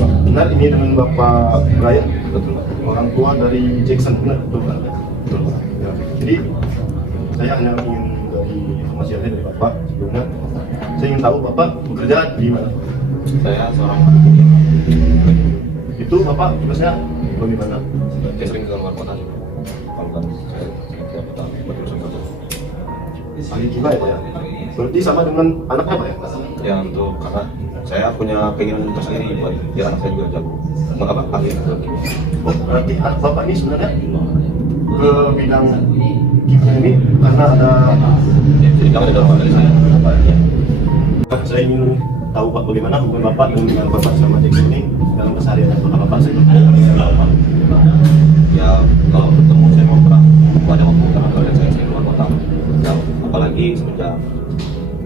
Pak. Benar ini dengan Bapak Brian, Betul Pak. orang tua dari Jackson, benar betul Pak? Betul Pak. Ya. Jadi saya hanya ingin dari informasi aja dari Bapak sebelumnya. Saya ingin tahu Bapak bekerja di mana? Saya seorang pendidik. Itu Bapak tugasnya bagaimana? Saya sering ke luar kota sih. Kalau kan saya ke kota berurusan kerja. Ahli kimia ya Pak ya? Berarti sama dengan anaknya Pak ya? Ya untuk karena saya punya keinginan tersendiri buat biar anak saya juga jago mengapa ahli ke kimia. Oh, berarti anak Bapak ini sebenarnya ke bidang kimia ini karena ada Jadi kamu ada dorongan dari saya. saya ingin tahu Pak bagaimana hubungan Bapak dengan Bapak sama Jackson ini dalam keseharian Bapak. Bapak saya Ya kalau ketemu saya mau pernah ada waktu karena keluarga saya keluar kota. Ya, apalagi semenjak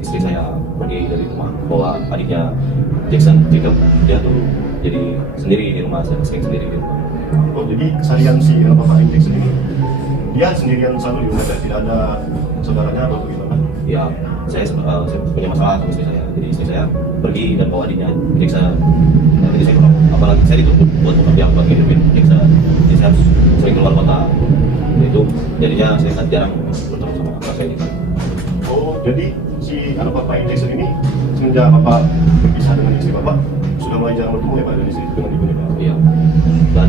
istri saya pergi dari rumah bawa adiknya Jackson Jacob, dia tuh jadi sendiri di rumah, saya sering sendiri di rumah. Oh, jadi keseharian si Bapak Jackson ini dia sendirian selalu di rumah, tidak ada saudaranya atau bagaimana? Ya saya punya masalah sama istri saya, jadi istri saya pergi dan bawa adiknya Jackson. Nah, jadi saya kurang, apalagi saya dituntut buat bekerja buat hidupin Jackson, jadi saya harus sering keluar kota. Itu jadinya saya kan jarang bertemu sama anak saya gitu. Oh, jadi si anak Bapak Jackson ini semenjak Bapak berpisah dengan istri Bapak sudah mulai jarang bertemu ya Pak dengan istri dengan ibunya Pak? Iya. Dan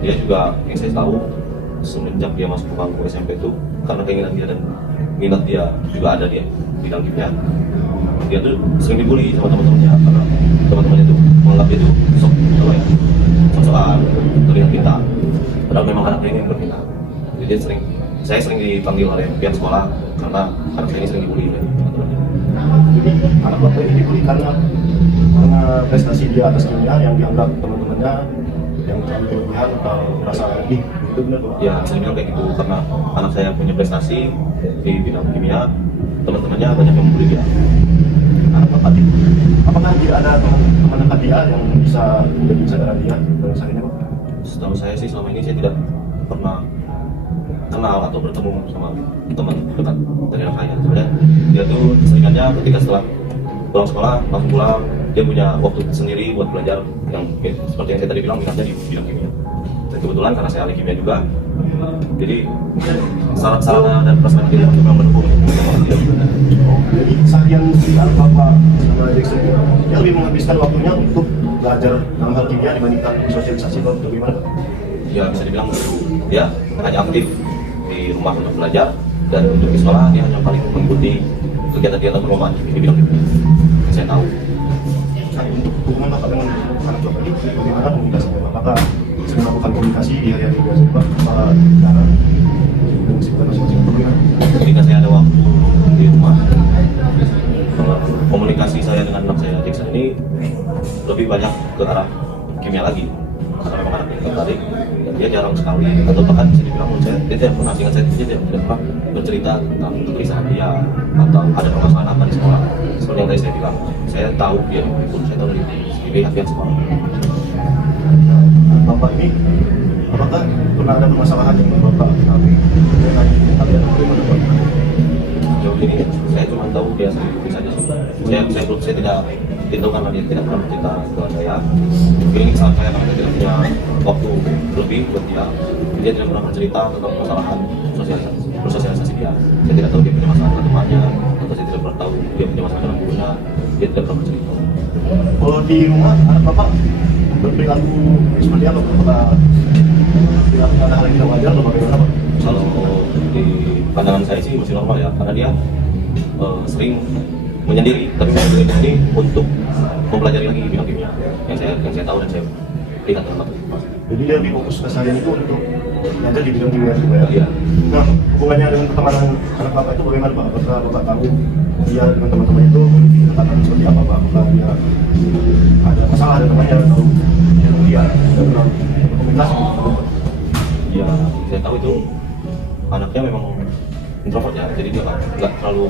dia juga yang saya tahu semenjak dia masuk ke bangku SMP itu karena keinginan dia dan minat dia juga ada dia bidang kimia. Dia tuh sering dibully sama teman-temannya karena teman-temannya tuh menganggap dia tuh sok apa ya, sok-sokan, terlihat pintar. Padahal memang anaknya ini yang berminat. Jadi dia saya sering dipanggil oleh pihak sekolah karena anak saya ini sering dibully oleh teman-temannya. Jadi anak Bapak ini dibully karena prestasi dia atas kimia yang dianggap teman-temannya yang terlalu berlebihan atau merasa lebih, itu benar Pak? Ya saya bilang kayak gitu karena anak saya punya prestasi di bidang kimia, teman-temannya banyak yang membuli dia. Anak Bapak itu, apakah dia ada teman dekat dia yang bisa menjadi saudara dia dan sebagainya Pak? Setahu saya sih selama ini saya tidak pernah kenal atau bertemu sama teman dekat dari anak saya. Sebenarnya dia tuh seringannya ketika setelah pulang sekolah langsung pulang, dia punya waktu sendiri buat belajar yang seperti yang saya tadi bilang minatnya di bidang kimia. Dan kebetulan karena saya ahli kimia juga, jadi syarat-syaratnya dan prestasi dia memang mendukung. Jadi seharian si anak Bapak sama Jackson ini, dia lebih menghabiskan waktunya untuk belajar dalam hal kimia dibandingkan sosialisasi atau bagaimana Pak? Ya bisa dibilang begitu. Dia hanya aktif di rumah untuk belajar dan untuk di sekolah dia hanya paling mengikuti kegiatan-kegiatan perlombaan di bidang kimia. Yang saya tahu. Nah, untuk hubungan Bapak dengan anak Bapak ini bagaimana komunikasinya Pak? Apakah sering melakukan komunikasi di hari-hari biasa Pak? Apa jarang dengan kesibukan masing-masing atau bagaimana? Ketika saya ada waktu di rumah, komunikasi saya dengan anak saya Jackson ini lebih banyak ke arah kimia lagi karena memang anaknya tertarik dan dia jarang sekali atau bahkan bisa dibilang menurut saya dia tidak pernah singkat saya dia tidak pernah bercerita tentang kegelisahan dia atau ada permasalahan apa di sekolah. Seperti yang tadi saya bilang, saya tahu dia pun saya tahu dari pihak sekolah. Bapak ini apakah pernah ada permasalahan yang Bapak alami dengan kalian bagaimana Pak? Jauh ini saya cuma tahu dia sendiri saja. Saya tidak tahu karena dia tidak pernah cerita ke saya. Mungkin ini kesalahan saya karena saya tidak punya waktu lebih buat dia. Dia tidak pernah bercerita tentang permasalahan sosialisasi dia. Saya tidak tahu dia punya masalah dengan temannya atau saya tidak pernah tahu dia punya masalah dengan gurunya. Dia tidak pernah bercerita. Kalau di rumah anak Bapak berperilaku seperti apa Pak? Apakah perilaku ada hal yang tidak wajar atau bagaimana Pak? Kalau di pandangan saya sih masih normal ya, karena dia sering menyendiri, tapi menyendiri ini untuk mempelajari lagi bidang kimia yang saya tahu dan saya lihat dalam waktu. Jadi dia lebih fokus keseharian itu untuk belajar di bidang kimia juga ya? Iya. Nah, hubungannya dengan pertemanan anak Bapak itu bagaimana Pak? Apakah Bapak tahu dia dengan teman-teman itu memiliki kedekatan seperti apa Pak? Apakah dia ada masalah dengan temannya atau dia pernah berkomunikasi dengan teman-teman? Ya, saya tahu itu anaknya memang introvert ya, jadi dia nggak terlalu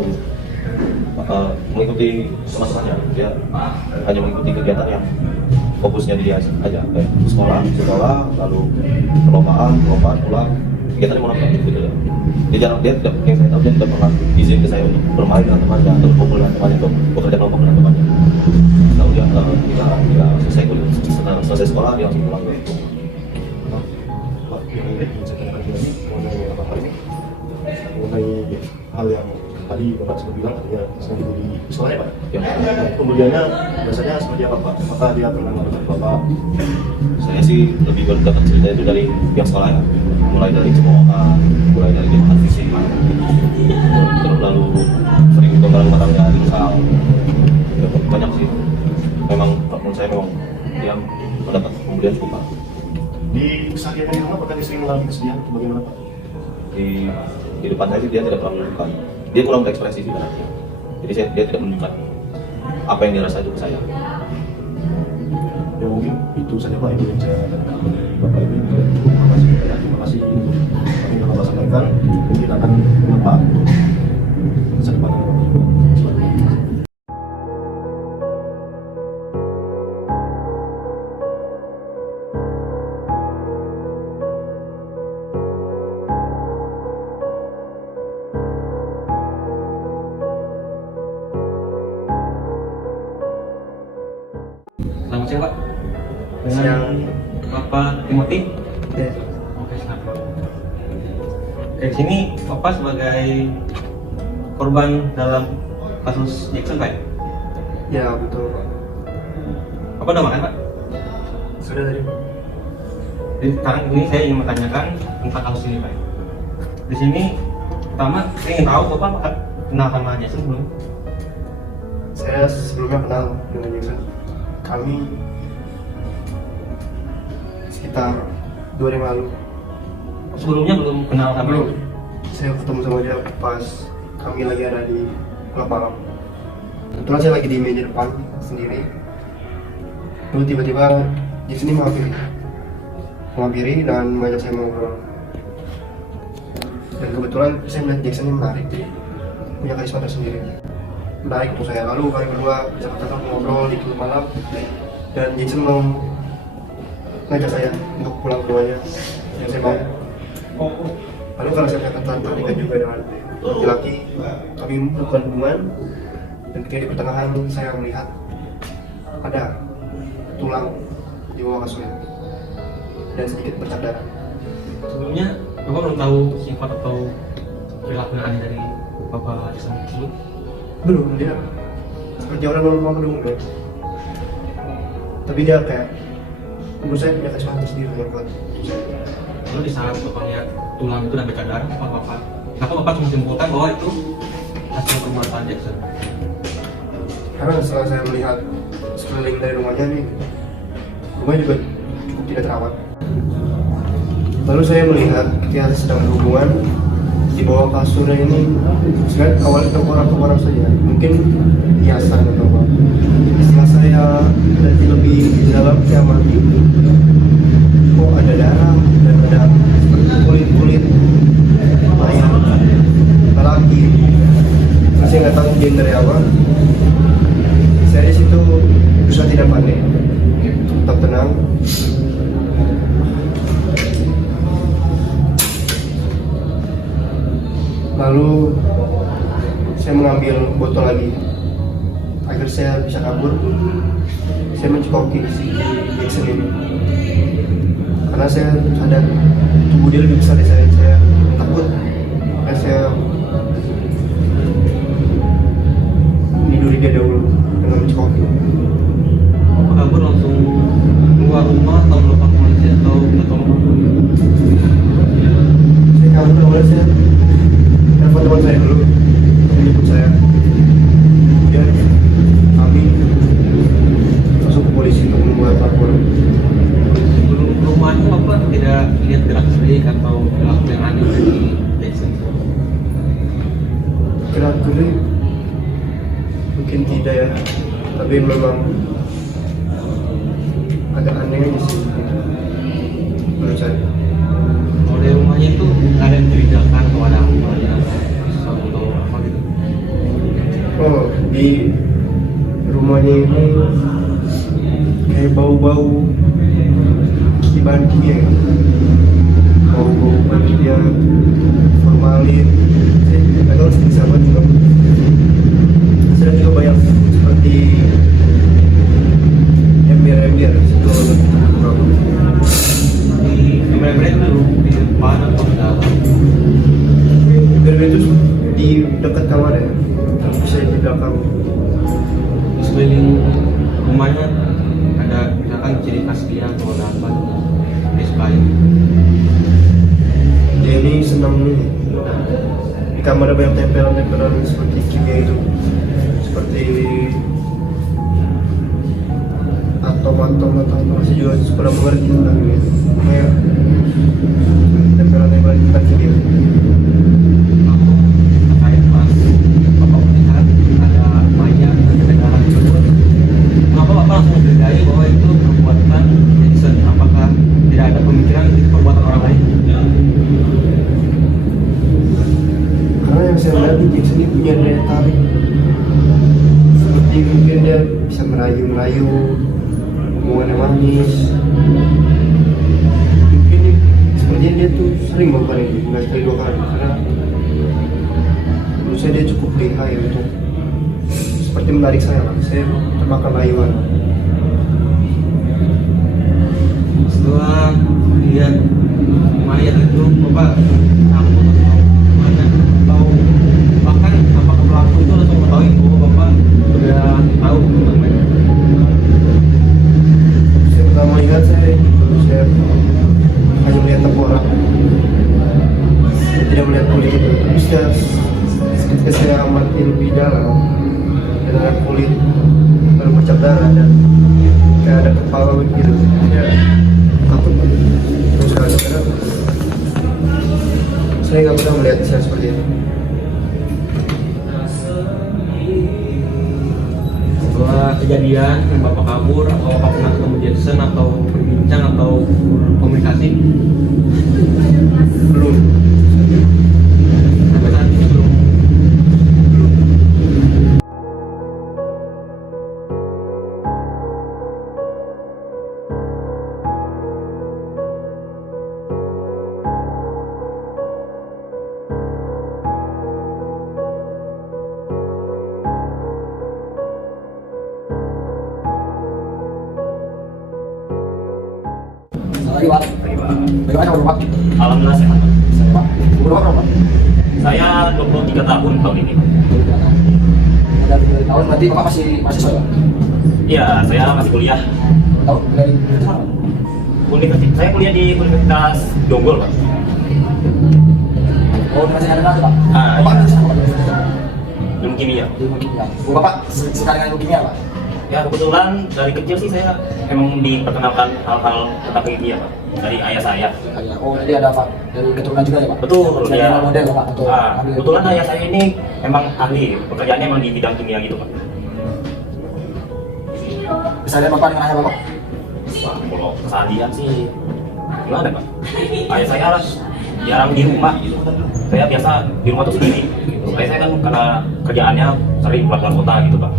mengikuti teman-temannya. Dia hanya mengikuti kegiatan yang fokusnya dia aja, kayak sekolah, lalu perlombaan pulang, kegiatannya monoton gitu ya. Dia jarang, dia tidak, yang saya tahu dia tidak pernah izin ke saya untuk bermain dengan temannya atau berkumpul dengan temannya atau bekerja kelompok dengan temannya. Tahu dia kita selesai kuliah selesai sekolah dia langsung pulang ke Pak, yang ingin saya tanyakan lagi mengenai apa ini, mengenai hal yang tadi Bapak sempat bilang katanya sendiri di sekolah ya Pak. ya. Kemudiannya biasanya seperti apa Pak? Apakah dia pernah melakukan Bapak? Saya sih lebih berdekat cerita itu dari pihak sekolah ya, mulai dari cemoohan, mulai dari jemaah fisik, terus lalu sering pegang matangnya risau, banyak sih. Memang menurut saya memang dia mendapat pemberian cukup Pak. Di kesehariannya di rumah apakah dia sering mengalami kesedihan? Bagaimana Pak? Di depan saya sih dia tidak pernah menunjukkan, dia kurang berekspresi sih sebenarnya. Jadi dia tidak menunjukkan apa yang dia rasa itu ke saya. Ya mungkin itu saja Pak yang saya tanyakan dari Bapak ini. Terima kasih ya, terima kasih untuk kami yang Bapak sampaikan. Mungkin akan Bapak untuk masa depan yang Bapak juga. Selamat siang Pak. Dengan Siang. Bapak Timothy. Ya. Oke, selamat. Oke, di sini Bapak sebagai korban dalam kasus Jackson Pak. Ya betul Pak. Apa udah makan Pak? Sudah tadi. Jadi sekarang ini saya ingin menanyakan tentang kasus ini Pak. Di sini pertama saya ingin tahu Bapak kenal sama Jackson belum? Saya sebelumnya kenal dengan Jackson. Kami sekitar 2 hari yang lalu. Sebelumnya belum kenal sama Belum. Saya ketemu sama dia pas kami lagi ada di klub malam. Kebetulan saya lagi di meja depan sendiri. Lalu tiba-tiba Jackson ini menghampiri dan mengajak saya ngobrol. Dan kebetulan saya melihat Jackson ini menarik, punya karisma tersendiri. Menarik untuk saya. Lalu kami berdua bisa ketemu ngobrol di klub malam dan Jackson mau ngajak saya untuk pulang ke rumahnya yang saya mau. Lalu karena saya tertarik juga dengan laki-laki, kami melakukan hubungan dan ketika di pertengahan saya melihat ada tulang di bawah kasurnya dan sedikit bercak darah. Sebelumnya Bapak belum tahu sifat atau perilaku yang aneh dari Bapak Jackson tersebut? Belum, dia seperti orang normal pada umumnya. Tapi dia kayak menurut saya punya kesukaan sendiri dengan kuat. Lalu di saat Bapak lihat tulang itu dan bercak darah, kenapa Bapak cuma simpulkan bahwa itu hasil perbuatan Jackson? Karena setelah saya melihat sekeliling dari rumahnya nih, rumahnya juga cukup tidak terawat. Lalu saya melihat ketika sedang berhubungan di bawah kasurnya ini, sebenarnya awalnya tengkorak-tengkorak saja, mungkin hiasan atau apa. Setelah saya lebih dalam, saya mati, kok ada darah dan ada seperti kulit-kulit mayat lelaki. Saya nggak tahu dia dari apa. Saya di situ berusaha tidak panik, tetap tenang. Lalu saya mengambil botol lagi agar saya bisa kabur. Saya mencekoki si Jackson ini karena saya sadar tubuh dia lebih besar dari saya takut. Makanya saya meniduri dia dahulu dengan mencekoki. Bapak kabur langsung keluar rumah atau melepas polisi atau minta tolong? Saya kabur awalnya saya telepon teman saya dulu, menjemput saya. Kemudian kami masuk ke polisi untuk membuat laporan. Sebelum ke rumahnya Bapak tidak lihat gerak sedikit atau perilaku yang aneh dari Jackson? Gerak-gerik mungkin tidak ya, tapi memang agak aneh aja sih menurut saya. Kalau dari rumahnya itu nggak ada yang mencurigakan atau ada sesuatu atau apa gitu? Oh, di rumahnya ini kayak bau-bau di bahan kimia ya. Bau-bau bahan kimia, formalin. Saya nggak tahu seperti apa juga. Sedang juga banyak seperti ember-ember, situ di MLB itu di depan atau di dalam? Gerbang itu di dekat kamar ya, bisa di belakang. Di sekeliling rumahnya ada misalkan ciri khas dia atau ada apa gitu di sebelah. Dia ini senang ini. Di kamar ada banyak tempelan-tempelan seperti kimia itu, seperti atom atau masih juga kurang mengerti tentang ini. Kayak tempelan-tempelan tentang kimia. Aku terkait pas bapak melihat ada mayat ada darah itu, kenapa bapak langsung menggedai bahwa itu perbuatan Jackson? Apakah tidak ada pemikiran itu perbuatan orang lain? Karena yang saya lihat Jackson ini punya daya tarik, seperti mungkin dia bisa merayu-merayu, hubungannya manis. Mungkin sepertinya dia tuh sering melakukan ini, nggak sekali dua kali. Karena menurut saya dia cukup lihai untuk seperti menarik saya lah. Saya termakan rayuan. Setelah lihat mayat itu bapak takut atau gimana, atau bahkan apakah pelaku itu langsung mengetahui bahwa bapak sudah tahu tentang mayat? Saya pertama ingat saya hanya melihat tengkorak, saya tidak melihat kulit itu. Tapi ketika saya amati lebih dalam dan ada kulit bermacam darah dan kayak ada kepala begitu, saya takut terus sekali karena saya nggak pernah melihat saya seperti itu. Setelah kejadian yang bapak kabur, atau bapak pernah ketemu Jackson atau berbincang atau komunikasi? Belum. Sampai saat ini belum. Lagi Pak, bagaimana kabar Pak? Alhamdulillah sehat. Saya Pak, umur Bapak berapa? Saya 23 tahun tahun ini. Dari tahun berarti Bapak masih mahasiswa Pak? Iya, saya masih kuliah. Tahun dari mana? Saya kuliah di Universitas Jonggol, Pak. Oh, universitas yang ada Pak? Ah, Bapak iya. di sana Pak? Ilmu kimia. Ilmu kimia. Oh, Bapak sekali dengan ilmu kimia Pak? Ya kebetulan dari kecil sih saya emang diperkenalkan hal-hal tentang kimia, Pak. Dari ayah saya. Kayak, oh jadi ada Pak, dari keturunan juga ya Pak? Betul, Dari ya. model ya Pak? Untuk ambil Kebetulan ayah saya ini emang ahli, pekerjaannya emang di bidang kimia gitu, Pak. Kesadaran Bapak dengan ayah Bapak? Wah, kalau keseharian sih gimana, Pak? Ayah saya lah jarang di rumah gitu. Saya biasa di rumah tuh sendiri gitu. Ayah saya kan karena kerjaannya sering keluar kota gitu, Pak.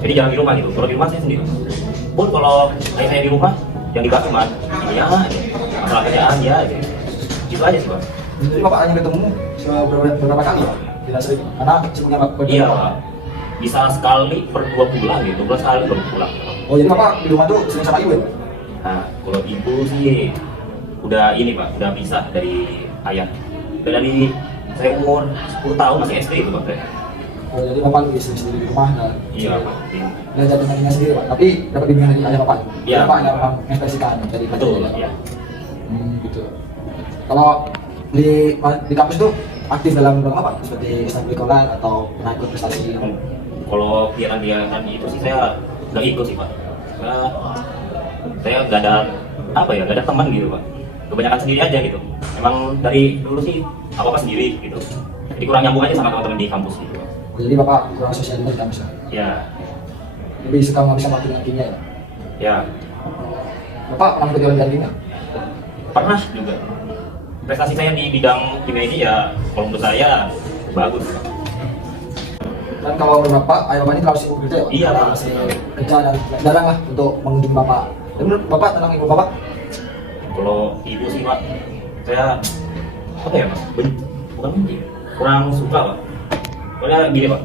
Jadi jarang di rumah gitu. Kalau di rumah saya sendiri. Pun kalau ayah saya di rumah yang dibahas cuma ya masalah kerjaan ya gitu. Gitu aja sih, Pak. Jadi Bapak hanya ketemu beberapa kali Pak? Tidak sering? Karena sebelumnya Bapak Iya, Pak. Bisa sekali per 2 bulan gitu, 2 sekali baru pulang. Oh jadi Bapak di rumah tuh sering sama ibu ya Pak? Nah, kalau ibu sih udah ini, Pak, udah pisah dari ayah. Udah dari saya umur 10 tahun masih SD itu, Pak. Oh jadi Bapak lebih sendiri di rumah dan Iya, Pak. belajar dengan dirinya sendiri Pak? Tapi dapat bimbingan dari ayah Bapak? Iya. Bapak hanya mengekspresikan jadi Betul, pelajaran. ya. Gitu. Kalau di kampus itu aktif dalam beberapa Pak? Seperti ekstrakurikuler atau pernah ikut prestasi? Kalau kegiatan itu sih saya nggak ikut sih, Pak. Karena saya nggak ada apa ya, nggak ada teman gitu, Pak. Kebanyakan sendiri aja gitu. Emang dari dulu sih apa sendiri gitu. Jadi kurang nyambung aja sama teman-teman di kampus gitu, Pak. Oh, jadi Bapak kurang sosial di kampus ya? Ya, Lebih suka menghabiskan waktu dengan kimia ya? ya Bapak pernah ikut olimpiade kimia? pernah juga. Prestasi saya di bidang kimia ini ya kalau menurut saya bagus, Pak. Dan kalau menurut Bapak, ayah Bapak ini terlalu sibuk kerja ya Pak? Iya, Pak. Masih kerja dan jarang lah untuk mengunjungi Bapak. Dan menurut Bapak tentang ibu Bapak? Kalau ibu sih, Pak, saya apa ya, Pak? Bukan benci, kurang suka, Pak. Soalnya gini, Pak,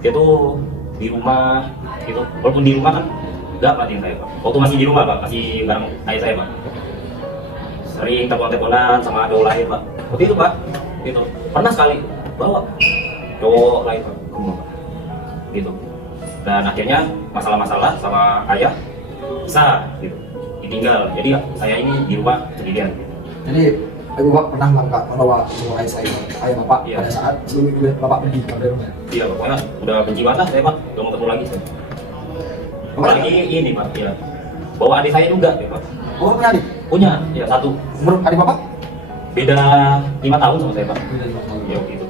dia tuh di rumah gitu, walaupun di rumah kan Enggak perhatiin saya Pak. Waktu masih di rumah Pak, masih bareng ayah saya Pak. Sering telepon-teleponan sama cowok lain Pak. Waktu itu Pak, gitu. Pernah sekali bawa cowok lain Pak ke rumah Pak. Gitu. Dan akhirnya masalah-masalah sama ayah bisa gitu ditinggal. Jadi saya ini di rumah sendirian. Jadi ibu bapak pernah membawa semua ayah bapak Iya. pada saat sebelum bapak pergi dari rumah. Iya pokoknya udah benci banget lah saya Pak, gak mau ketemu lagi saya. Apalagi ini Pak, ya bawa adik saya juga ya Pak. Oh, punya adik? Punya, ya satu. Umur adik bapak? Beda 5 tahun sama saya Pak. Ya gitu.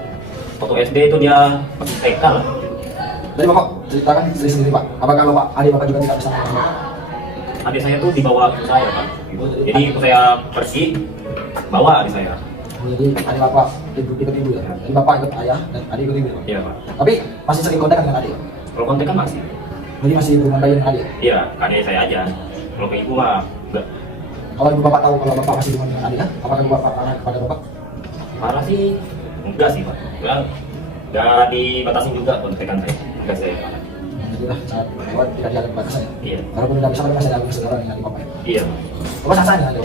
Waktu SD itu dia masih TK lah. Jadi bapak ceritakan sendiri pak, apakah bapak adik bapak juga tidak bisa mengenal? Adik saya tuh dibawa ke saya Pak. Gitu. Jadi waktu saya pergi, bawa adik saya. Jadi adik bapak ikut ibu ya? Jadi bapak ikut ayah dan adik ikut ibu ya pak? Iya Pak. Tapi masih sering kontak dengan adik? Kalau kontak kan masih. Jadi masih hubungan baik dengan adik? Iya, adik saya aja. Kalau ke ibu mah enggak. Kalau ibu bapak tahu kalau bapak masih hubungan dengan adik, apakah ibu bapak marah kepada bapak? Marah sih enggak sih Pak. Enggak dibatasin juga kontekan saya. Enggak saya marah. Jadi lah sangat lewat tidak ada batasan ya? Iya. Walaupun tidak bisa tapi masih ada saudara dengan adik bapak ya? Iya. Bapak sasa dengan adik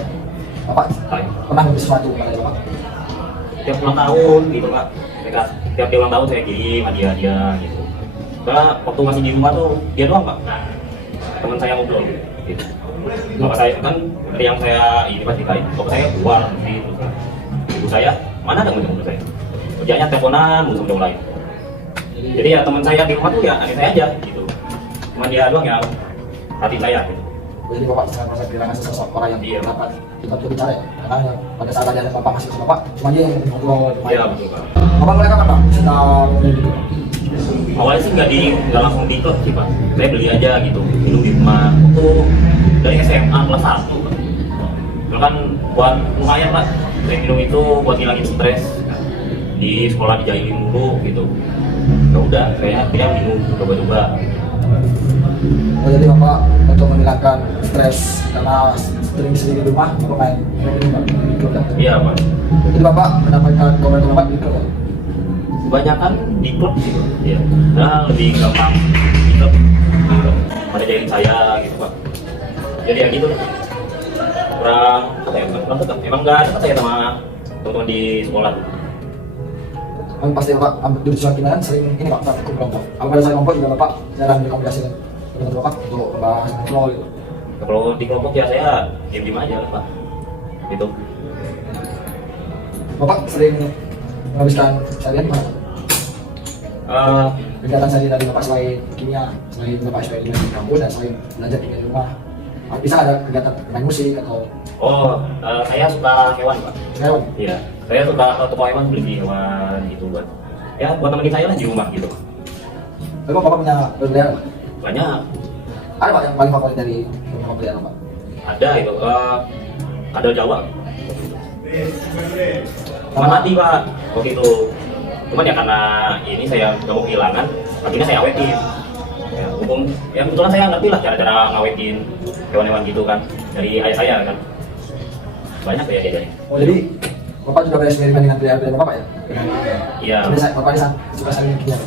bapak? Hai. Pernah memberi sesuatu kepada adik bapak? Tiap ulang tahun gitu Pak. Mereka tiap dia ulang tahun saya kirim hadiah gitu. Karena waktu masih di rumah tuh dia doang Pak. Teman saya ngobrol gitu. Bapak saya kan dari yang saya ini pasti kain. Bapak saya keluar gitu. Ibu saya mana ada ngobrol saya. Kerjanya teleponan mulu sama orang lain. Jadi ya teman saya di rumah tuh ya adik saya aja gitu. Cuma dia doang ya hati saya gitu. Jadi bapak sangat merasa kehilangan seseorang yang Iya. dapat kita bicara ya? Karena pada saat ada bapak masih sama bapak, cuma dia yang ngobrol. Iya betul Pak. Bapak mulai kapan pak? Setelah gitu. Awalnya sih nggak langsung di klub sih Pak. Saya beli aja gitu, minum di rumah. Waktu dari SMA kelas 1 Pak. Itu kan buat lumayan Pak. Saya minum itu buat ngilangin stres. Di sekolah dijahilin mulu gitu. Ya udah, saya minum coba-coba. Oh, jadi bapak untuk menghilangkan stres karena sering di rumah, bapak main ini pak di klub ya? Iya Pak. Jadi bapak mendapatkan komentar bapak di klub ya? Kebanyakan di klub sih Pak. Iya. Nah lebih gampang di klub. Gitu. Pada jahilin saya gitu Pak. Jadi ya gitu. Kurang apa ya? Kurang dekat. Emang nggak dekat saya sama teman-teman di sekolah. Kan pasti bapak ambil duduk di kan sering ini pak, satu kelompok. Apa pada saat kelompok juga bapak jarang berkomunikasi dengan teman-teman bapak untuk membahas ngobrol gitu. Kalau di kelompok ya saya diem-diem aja lah Pak. Gitu. Bapak sering menghabiskan seharian di mana? Kegiatan sehari dari bapak selain kimia, selain bapak selain di kampus dan selain belajar di rumah, bisa ada kegiatan main musik atau Saya suka hewan Pak. hewan? Iya. Saya suka toko hewan, beli hewan gitu buat ya buat temenin saya lah di rumah gitu. Tapi bapak punya peliharaan pak? Banyak. Ada pak yang paling favorit dari bapak peliharaan pak? Ada itu ada Jawa. Sama mati Pak waktu itu. Cuman ya karena ini saya nggak mau kehilangan, akhirnya saya awetin. Ya, hukum, ya kebetulan saya ngerti lah cara-cara ngawetin hewan-hewan gitu kan dari ayah saya kan. Banyak ya diajarin. Oh jadi bapak juga bereksperimen dengan peliharaan bapak ya? Iya. Jadi bapak ini suka saling kimia.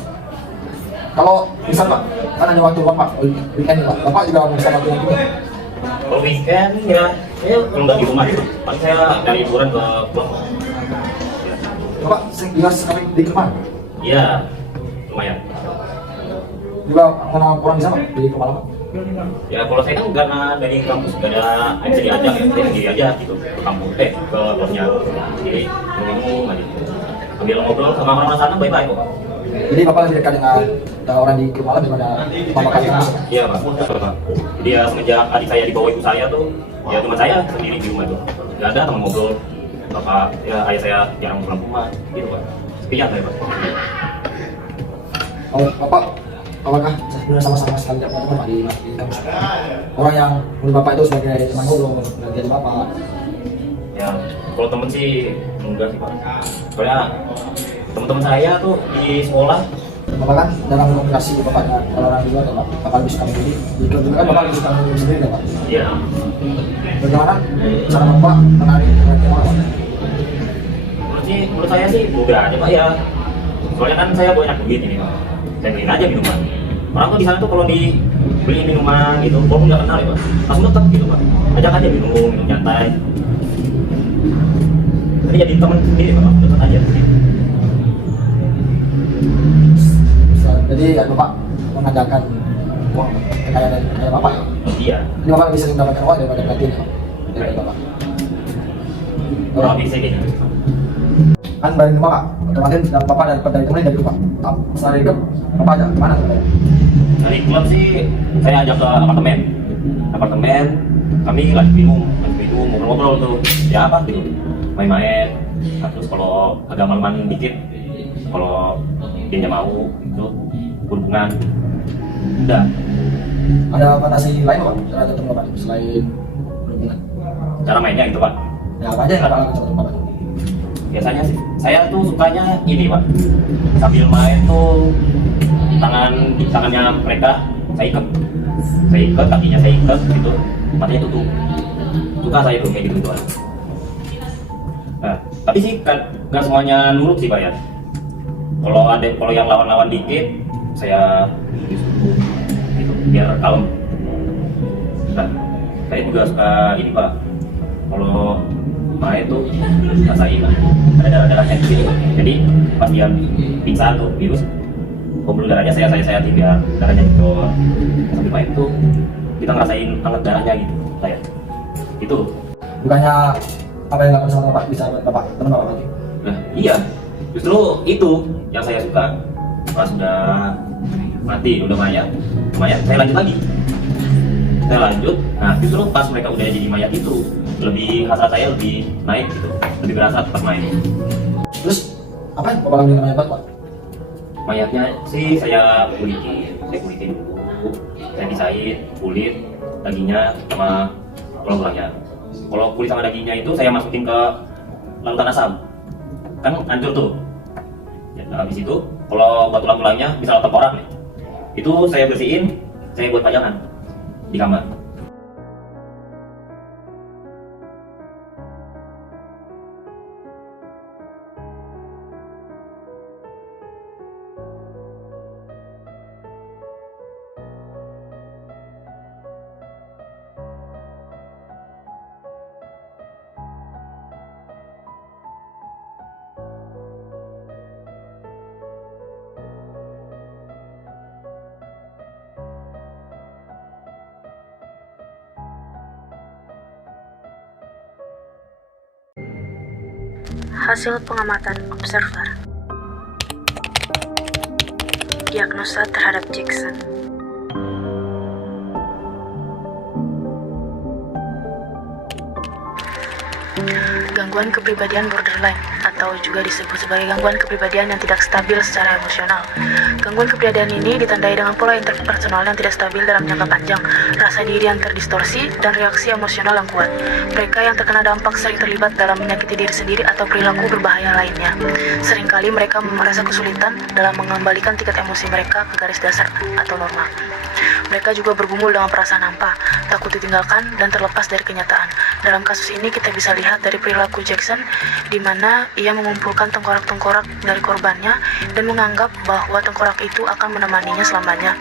Kalau misal pak, kan ada waktu bapak weekend pak, bapak juga bisa waktu yang juga. Kalau weekend ya, saya kalau nggak di rumah gitu. Paling saya dari liburan ke klub. Bapak sering juga sekali di kemana? Iya, lumayan. Juga mengenal orang di sana di kemana pak? Ya kalau saya kan karena dari kampus gak ada yang bisa diajak ya, saya sendiri aja gitu ke kampus, ke klubnya. Jadi minum aja. Sambil ngobrol sama orang-orang sana baik-baik kok. Jadi bapak lebih dekat dengan orang di Kemala daripada bapak kali kampus. Iya Pak, betul Pak. Jadi ya semenjak adik saya dibawa ibu saya tuh, ya cuma saya sendiri di rumah tuh. Gak ada teman ngobrol. Bapak, ya ayah saya jarang pulang rumah, gitu Pak. Sepian saya Pak. Oh bapak, apakah sebenarnya sama-sama sekali tidak punya teman pak di kampus? Orang yang menurut bapak itu sebagai teman ngobrol, bagian bapak. Ya, kalau temen sih enggak sih Pak. Soalnya teman-teman saya tuh di sekolah. Bapak kan dalam komunikasi bapak dengan orang juga atau bapak lebih suka menjadi di klub juga kan bapak lebih suka menjadi sendiri ya pak? Iya. Bagaimana cara bapak menarik perhatian orang? Menurut saya sih mudah aja Pak ya. Soalnya kan saya banyak duit ini Pak. Saya beliin aja minuman. Orang tuh di sana tuh kalau dibeli minuman gitu, walaupun nggak kenal ya Pak, langsung tetap gitu Pak. Ajak aja minum nyantai. Jadi jadi teman sendiri Pak, langsung dekat aja. Jadi ya Bapak mengandalkan uang kekayaan dari ayah Bapak ya? Iya. Jadi Bapak lebih sering mendapatkan uang daripada pelatihan ya? Dari Bapak. Kalau bisa gitu. Kan bareng Bapak, otomatis dan Bapak dapat dari temen dari Bapak. Setelah dari klub, Bapak ajak kemana tuh? Dari klub sih saya ajak ke apartemen, kami lagi bingung ngobrol-ngobrol tuh, ya apa gitu, main-main. Nah, terus kalau agak malam dikit, kalau dia mau itu berhubungan, udah. Ada fantasi lain Bapak? Cara ketemu Bapak selain berhubungan? Cara mainnya gitu Pak. Ya apa aja yang Bapak lakukan sama Bapak? Biasanya sih, saya tuh sukanya ini Pak, sambil main tuh tangannya mereka saya ikat, kakinya saya ikat gitu, matanya tutup. Suka saya tuh kayak gitu tuh. Nah, tapi sih kan nggak semuanya nurut sih Pak ya. Kalau yang lawan-lawan dikit, saya disuruh gitu biar kalem. Nah, saya juga suka ini Pak, kalau main tuh rasain ada darahnya di sini. Jadi pas dia pingsan tuh virus, pembuluh darahnya saya biar darahnya didor. Sambil main tuh kita ngerasain hangat darahnya gitu saya. Itu. Bukannya apa yang dilakukan sama Bapak bisa buat Bapak, teman Bapak lagi? Nah iya, justru itu yang saya suka. Pas sudah mati, udah mayat, saya lanjut lagi. Nah justru pas mereka udah jadi mayat itu, lebih hasrat saya lebih naik gitu, lebih berasa pas main. Terus apa yang Bapak lakukan dengan Bapak? Mayatnya sih saya kulitin dulu, saya pisahin kulit, dagingnya sama tulang-tulangnya. Kalau kulit sama dagingnya itu saya masukin ke larutan asam, kan hancur tuh. Ya, habis itu kalau buat tulang-tulangnya, misal tengkorak nih, itu saya bersihin, saya buat pajangan di kamar. Hasil pengamatan observer. Diagnosa terhadap Jackson. Gangguan kepribadian borderline atau juga disebut sebagai gangguan kepribadian yang tidak stabil secara emosional. Gangguan kepribadian ini ditandai dengan pola interpersonal yang tidak stabil dalam jangka panjang, rasa diri yang terdistorsi, dan reaksi emosional yang kuat. Mereka yang terkena dampak sering terlibat dalam menyakiti diri sendiri atau perilaku berbahaya lainnya. Seringkali mereka merasa kesulitan dalam mengembalikan tingkat emosi mereka ke garis dasar atau normal. Mereka juga bergumul dengan perasaan hampa, takut ditinggalkan, dan terlepas dari kenyataan. Dalam kasus ini kita bisa lihat dari perilaku Jackson, di mana ia mengumpulkan tengkorak-tengkorak dari korbannya dan menganggap bahwa tengkorak itu akan menemaninya selamanya.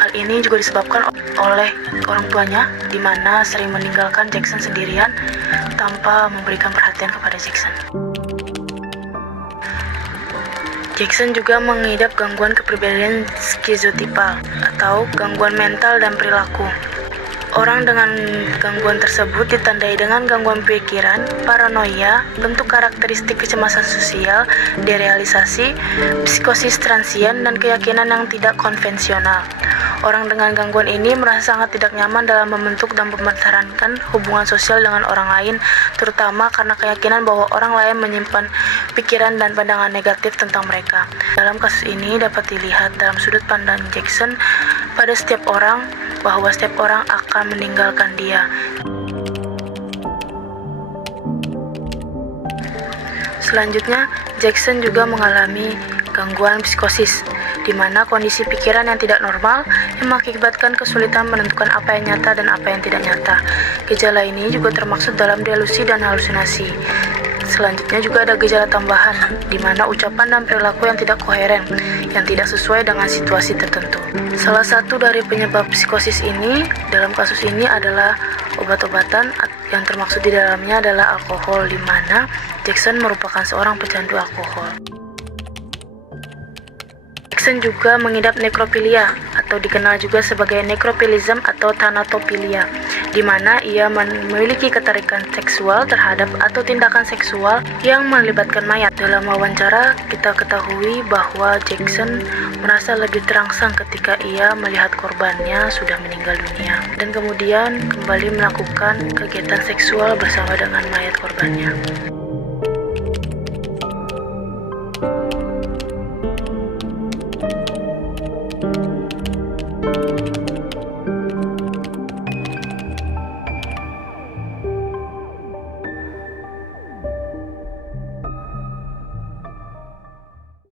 Hal ini juga disebabkan oleh orang tuanya, di mana sering meninggalkan Jackson sendirian tanpa memberikan perhatian kepada Jackson. Jackson juga mengidap gangguan kepribadian skizotipal atau gangguan mental dan perilaku. Orang dengan gangguan tersebut ditandai dengan gangguan pikiran, paranoia, bentuk karakteristik kecemasan sosial, derealisasi, psikosis transien, dan keyakinan yang tidak konvensional. Orang dengan gangguan ini merasa sangat tidak nyaman dalam membentuk dan mempertahankan hubungan sosial dengan orang lain, terutama karena keyakinan bahwa orang lain menyimpan pikiran dan pandangan negatif tentang mereka. Dalam kasus ini dapat dilihat dalam sudut pandang Jackson pada setiap orang, bahwa setiap orang akan meninggalkan dia. Selanjutnya, Jackson juga mengalami gangguan psikosis, di mana kondisi pikiran yang tidak normal yang mengakibatkan kesulitan menentukan apa yang nyata dan apa yang tidak nyata. Gejala ini juga termaksud dalam delusi dan halusinasi. Selanjutnya juga ada gejala tambahan, di mana ucapan dan perilaku yang tidak koheren, yang tidak sesuai dengan situasi tertentu. Salah satu dari penyebab psikosis ini dalam kasus ini adalah obat-obatan yang termaksud di dalamnya adalah alkohol, di mana Jackson merupakan seorang pecandu alkohol. Jackson juga mengidap nekrofilia atau dikenal juga sebagai nekrofilism atau thanatopilia, di mana ia memiliki ketarikan seksual terhadap atau tindakan seksual yang melibatkan mayat. Dalam wawancara, kita ketahui bahwa Jackson merasa lebih terangsang ketika ia melihat korbannya sudah meninggal dunia dan kemudian kembali melakukan kegiatan seksual bersama dengan mayat korbannya.